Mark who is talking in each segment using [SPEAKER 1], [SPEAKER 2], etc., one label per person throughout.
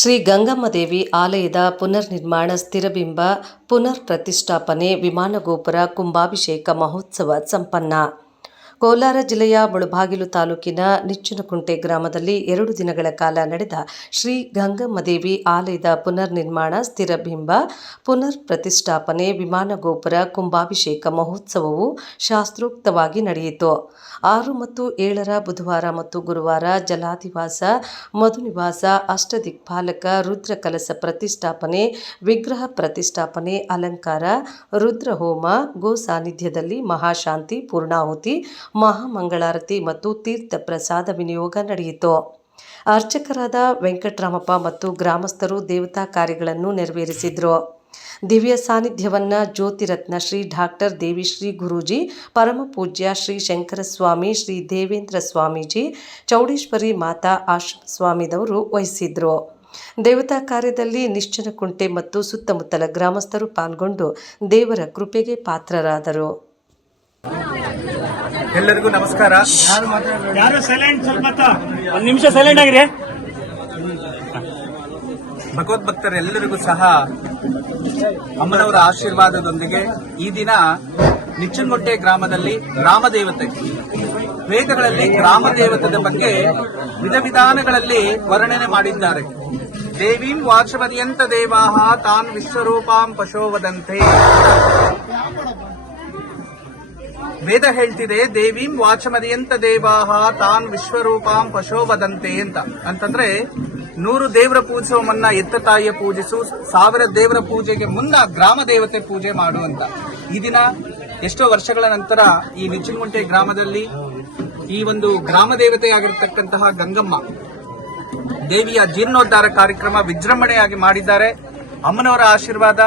[SPEAKER 1] ಶ್ರೀ ಗಂಗಮ್ಮದೇವಿ ಆಲಯದ ಪುನರ್ ನಿರ್ಮಾಣ ಸ್ಥಿರಬಿಂಬ ಪುನರ್ ಪ್ರತಿಷ್ಠಾಪನೆ ವಿಮಾನ ಗೋಪುರ ಕುಂಭಾಭಿಷೇಕ ಮಹೋತ್ಸವ ಸಂಪನ್ನ. ಕೋಲಾರ ಜಿಲ್ಲೆಯ ಮುಳಬಾಗಿಲು ತಾಲೂಕಿನ ನಿಚ್ಚನಕುಂಟೆ ಗ್ರಾಮದಲ್ಲಿ ಎರಡು ದಿನಗಳ ಕಾಲ ನಡೆದ ಶ್ರೀ ಗಂಗಮ್ಮದೇವಿ ಆಲಯದ ಪುನರ್ ನಿರ್ಮಾಣ ಸ್ಥಿರಬಿಂಬ ಪುನರ್ ಪ್ರತಿಷ್ಠಾಪನೆ ವಿಮಾನ ಗೋಪುರ, ಕುಂಭಾಭಿಷೇಕ ಮಹೋತ್ಸವವು ಶಾಸ್ತ್ರೋಕ್ತವಾಗಿ ನಡೆಯಿತು. ಆರು ಮತ್ತು ಏಳರ ಬುಧವಾರ ಮತ್ತು ಗುರುವಾರ ಜಲಾಧಿವಾಸ, ಮಧುನಿವಾಸ, ಅಷ್ಟದಿಕ್ಪಾಲಕ, ರುದ್ರ ಕಲಸ ಪ್ರತಿಷ್ಠಾಪನೆ, ವಿಗ್ರಹ ಪ್ರತಿಷ್ಠಾಪನೆ, ಅಲಂಕಾರ ರುದ್ರಹೋಮ ಗೋ ಸಾನ್ನಿಧ್ಯದಲ್ಲಿ ಮಹಾಶಾಂತಿ, ಪೂರ್ಣಾಹುತಿ ಮಹಾಮಂಗಳಾರತಿ ಮತ್ತು ತೀರ್ಥ ಪ್ರಸಾದ ವಿನಿಯೋಗ ನಡೆಯಿತು. ಅರ್ಚಕರಾದ ವೆಂಕಟರಾಮಪ್ಪ ಮತ್ತು ಗ್ರಾಮಸ್ಥರು ದೇವತಾ ಕಾರ್ಯಗಳನ್ನು ನೆರವೇರಿಸಿದ್ರು. ದಿವ್ಯ ಸಾನ್ನಿಧ್ಯವನ್ನು ಜ್ಯೋತಿರತ್ನ ಶ್ರೀ ಡಾಕ್ಟರ್ ದೇವಿಶ್ರೀ ಗುರೂಜಿ, ಪರಮ ಪೂಜ್ಯ ಶ್ರೀ ಶಂಕರ ಸ್ವಾಮಿ ಶ್ರೀ ದೇವೇಂದ್ರ ಸ್ವಾಮೀಜಿ, ಚೌಡೇಶ್ವರಿ ಮಾತಾ ಆಶ್ರಮ ಸ್ವಾಮಿದವರು ವಹಿಸಿದ್ರು. ದೇವತಾ ಕಾರ್ಯದಲ್ಲಿ ನಿಶ್ಚನಕುಂಟೆ ಮತ್ತು ಸುತ್ತಮುತ್ತಲ ಗ್ರಾಮಸ್ಥರು ಪಾಲ್ಗೊಂಡು ದೇವರ ಕೃಪೆಗೆ ಪಾತ್ರರಾದರು.
[SPEAKER 2] ಎಲ್ಲರಿಗೂ ನಮಸ್ಕಾರ.
[SPEAKER 3] ಯಾರು ಸೈಲೆಂಟ್ ಸ್ವಲ್ಪ ಒಂದು ನಿಮಿಷ ಸೈಲೆಂಟ್ ಆಗಿರಿ.
[SPEAKER 2] ಭಗವದ್ಭಕ್ತರೆಲ್ಲರಿಗೂ ಸಹ ಅಮ್ಮನವರ ಆಶೀರ್ವಾದದೊಂದಿಗೆ ಈ ದಿನ ನಿಚ್ಚನಮೊಟ್ಟೆ ಗ್ರಾಮದಲ್ಲಿ ಗ್ರಾಮ ದೇವತೆ ವೇದಗಳಲ್ಲಿ ಗ್ರಾಮ ದೇವತದ ಬಗ್ಗೆ ವಿಧ ವಿಧಾನಗಳಲ್ಲಿ ವರ್ಣನೆ ಮಾಡಿದ್ದಾರೆ. ದೇವೀಂ ವಾಚಪರ್ಯಂತ ದೇವಾಹ ತಾನ್ ವಿಶ್ವರೂಪಾಂ ಪಶೋವದಂತೆ. ವೇದ ಹೇಳ್ತಿದೆ, ದೇವೀಂ ವಾಚಮದಿಯಂತ ದೇವಾಹ, ತಾನ್ ವಿಶ್ವರೂಪಾಂ ಪಶೋವದಂತೆ ಅಂತ. ಅಂತಂದ್ರೆ, ನೂರು ದೇವರ ಪೂಜಿಸುವ ಮುನ್ನ ಎತ್ತ ತಾಯಿಯ ಪೂಜಿಸು ಸಾವಿರ ದೇವರ ಪೂಜೆಗೆ ಮುನ್ನ ಗ್ರಾಮ ದೇವತೆ ಪೂಜೆ ಮಾಡು ಅಂತ. ಈ ದಿನ ಎಷ್ಟೋ ವರ್ಷಗಳ ನಂತರ ಈ ನಿಚ್ಚನಗುಂಟೆ ಗ್ರಾಮದಲ್ಲಿ ಈ ಒಂದು ಗ್ರಾಮ ದೇವತೆಯಾಗಿರ್ತಕ್ಕಂತಹ ಗಂಗಮ್ಮ ದೇವಿಯ ಜೀರ್ಣೋದ್ಧಾರ ಕಾರ್ಯಕ್ರಮ ವಿಜೃಂಭಣೆಯಾಗಿ ಮಾಡಿದ್ದಾರೆ. ಅಮ್ಮನವರ ಆಶೀರ್ವಾದ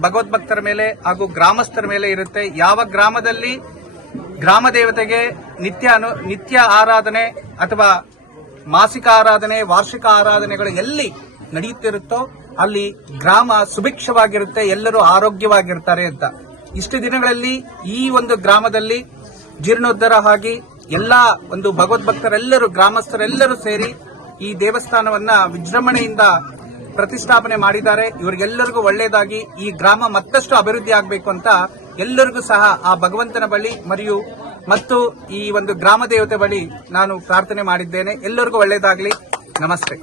[SPEAKER 2] ಭಗವದ್ಭಕ್ತರ ಮೇಲೆ ಹಾಗೂ ಗ್ರಾಮಸ್ಥರ ಮೇಲೆ ಇರುತ್ತೆ. ಯಾವ ಗ್ರಾಮದಲ್ಲಿ ಗ್ರಾಮ ದೇವತೆಗೆ ನಿತ್ಯ ನಿತ್ಯ ಆರಾಧನೆ ಅಥವಾ ಮಾಸಿಕ ಆರಾಧನೆ, ವಾರ್ಷಿಕ ಆರಾಧನೆಗಳು ಎಲ್ಲಿ ನಡೆಯುತ್ತಿರುತ್ತೋ ಅಲ್ಲಿ ಗ್ರಾಮ ಸುಭಿಕ್ಷವಾಗಿರುತ್ತೆ, ಎಲ್ಲರೂ ಆರೋಗ್ಯವಾಗಿರ್ತಾರೆ ಅಂತ. ಇಷ್ಟು ದಿನಗಳಲ್ಲಿ ಈ ಒಂದು ಗ್ರಾಮದಲ್ಲಿ ಜೀರ್ಣೋದ್ಧಾರ ಆಗಿ ಎಲ್ಲಾ ಒಂದು ಭಗವದ್ಭಕ್ತರೆಲ್ಲರೂ, ಗ್ರಾಮಸ್ಥರೆಲ್ಲರೂ ಸೇರಿ ಈ ದೇವಸ್ಥಾನವನ್ನ ವಿಜೃಂಭಣೆಯಿಂದ ಪ್ರತಿಷ್ಠಾಪನೆ ಮಾಡಿದ್ದಾರೆ. ಇವರಿಗೆಲ್ಲರಿಗೂ ಒಳ್ಳೆಯದಾಗಿ ಈ ಗ್ರಾಮ ಮತ್ತಷ್ಟು ಅಭಿವೃದ್ಧಿ ಆಗಬೇಕು ಅಂತ ಎಲ್ಲರಿಗೂ ಸಹ ಆ ಭಗವಂತನ ಬಳಿ ಮರಿಯು ಮತ್ತು ಈ ಒಂದು ಗ್ರಾಮ ದೇವತೆ ಬಳಿ ನಾನು ಪ್ರಾರ್ಥನೆ ಮಾಡಿದ್ದೇನೆ. ಎಲ್ಲರಿಗೂ ಒಳ್ಳೆಯದಾಗಲಿ. ನಮಸ್ತೆ.